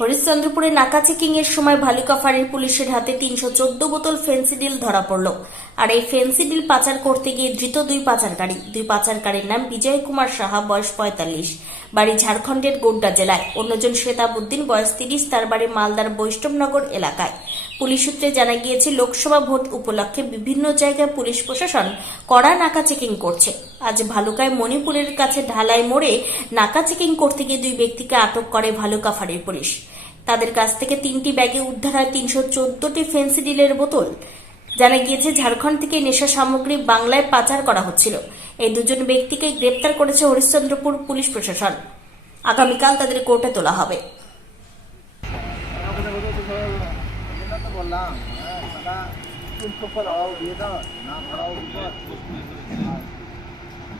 হরিশ্চন্দ্রপুরে নাকা চেকিং এর সময় ভালুকা পুলিশের হাতে তিনশো চোদ্দ বোতল ফেন্সিডিল ধরা পড়ল। আর এই ফেন্সিডিল পাচার করতে গিয়ে ধৃত দুই পাচারকারী। দুই পাচারকারীর নাম বিজয় কুমার সাহা, বয়স পঁয়তাল্লিশ। বাড়ি ঝাড়খণ্ডের গোড্ডা জেলায়। অন্যজন শ্বেতাবুদ্দিন, বয়স তিরিশ, তার বাড়ি মালদার বৈষ্ণবনগর এলাকায়। পুলিশ সূত্রে জানা গিয়েছে, লোকসভা ভোট উপলক্ষে বিভিন্ন জায়গায় পুলিশ প্রশাসন কড়া নাকা চেকিং করছে। আজ ভালুকায় মণিপুরের কাছে ঢালাই মোড়ে নাকা চেকিং করতে গিয়ে দুই ব্যক্তিকে আটক করে ভালুকা ফাঁড়ির পুলিশ। তাদের কাছ থেকে তিনটি ব্যাগে উদ্ধার হয় তিনশো চোদ্দটি ফেন্সিডিলের বোতল। জানা গিয়েছে, ঝাড়খণ্ড থেকে নেশা সামগ্রী বাংলায় পাচার করা হচ্ছিল। এই দুজন ব্যক্তিকে গ্রেপ্তার করেছে হরিশ্চন্দ্রপুর পুলিশ প্রশাসন। আগামীকাল তাদের কোর্টে তোলা হবে।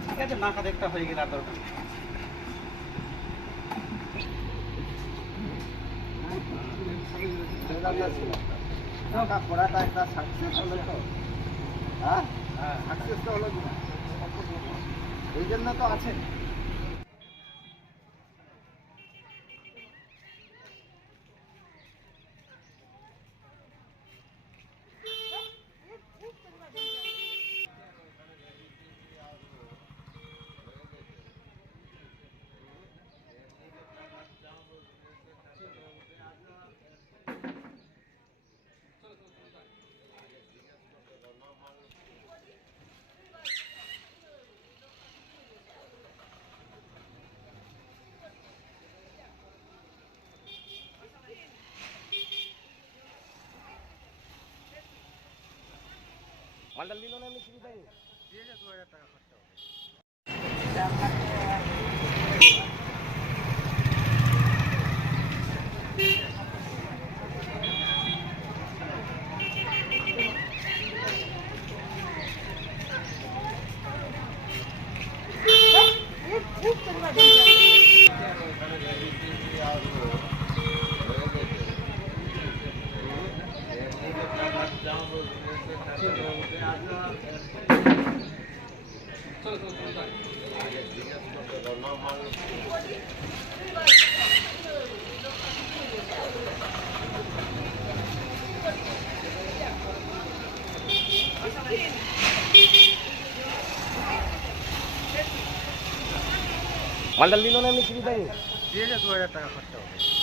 ঠিক আছে হয়ে পড়াটা একটা সাকসেস হলো তো। হ্যাঁ? সাকসেস তো হলো কিনা? এই জন্য তো আছে। মালটা নিল না এমনি সুবিধাই মালটা নিল না এমনি সুবিধাই দিয়ে দু হাজার টাকা খরচা হবে।